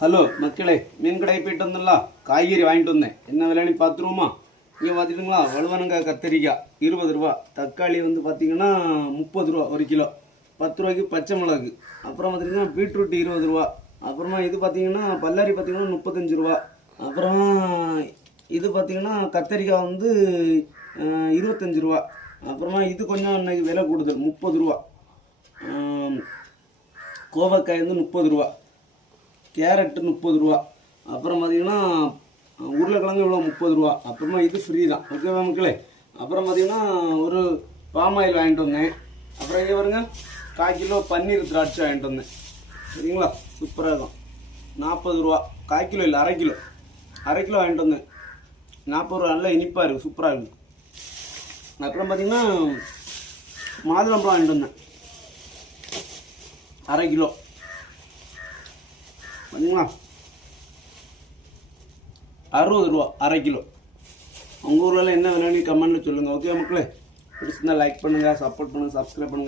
Hello மக்களே, மீன் கடைக்கு போயிட்டு வந்துடலாம். காய்கறி வாங்கிட்டு வந்தேன். என்ன விலைன்னு பார்த்துருவோமா? இங்கே பார்த்துட்டுங்களா, வலுவனங்காய் கத்திரிக்காய் 20 ரூபா, தக்காளி வந்து பார்த்தீங்கன்னா 30 ரூபா 1 கிலோ, 10 ரூபாய்க்கு பச்சை மிளகு. அப்புறம் பார்த்தீங்கன்னா பீட்ரூட் 20 ரூபா. அப்புறமா இது பார்த்தீங்கன்னா பல்லாரி பார்த்தீங்கன்னா 35 ரூபா. அப்புறமா இது பார்த்தீங்கன்னா கத்திரிக்காய் வந்து 25 ரூபா. அப்புறமா இது கொஞ்சம் இன்னைக்கு விலை கூடுதல் 30 ரூபா. கோவக்காய் வந்து 30 ரூபா, கேரட்டு 30 ரூபா. அப்புறம் பார்த்தீங்கன்னா உருளைக்கிழங்கு இவ்வளோ 30 ரூபா. அப்புறமா இது ஃப்ரீ தான், ஓகேவா மக்களே? அப்புறம் பார்த்தீங்கன்னா ஒரு பாம் ஆயில் வாங்கிட்டு வந்தேன். அப்புறம் இங்கே பாருங்க, 1/4 கிலோ பன்னீர் திராட்சை வாங்கிட்டு வந்தேன். சரிங்களா, சூப்பராக இருக்கும். 40 ரூபா. 1/4 கிலோ இல்லை, 1/2 கிலோ. 1/2 கிலோ வாங்கிட்டு வந்தேன். 40 ரூபா. நல்லா இனிப்பாக இருக்குது, சூப்பராக இருக்குது. அப்புறம் பார்த்தீங்கன்னா மாதுளம்பழம் வாங்கிட்டு வந்தேன், 1/2 கிலோ. பார்த்தீங்களா, 60 ரூபா 1/2 கிலோ. உங்கள் ஊரில் என்ன விலைன்னு கமெண்ட்டில் சொல்லுங்கள், ஓகே மக்களே? பிடிச்சிருந்தா லைக் பண்ணுங்கள், சப்போர்ட் பண்ணுங்கள், சப்ஸ்கிரைப் பண்ணுங்கள்.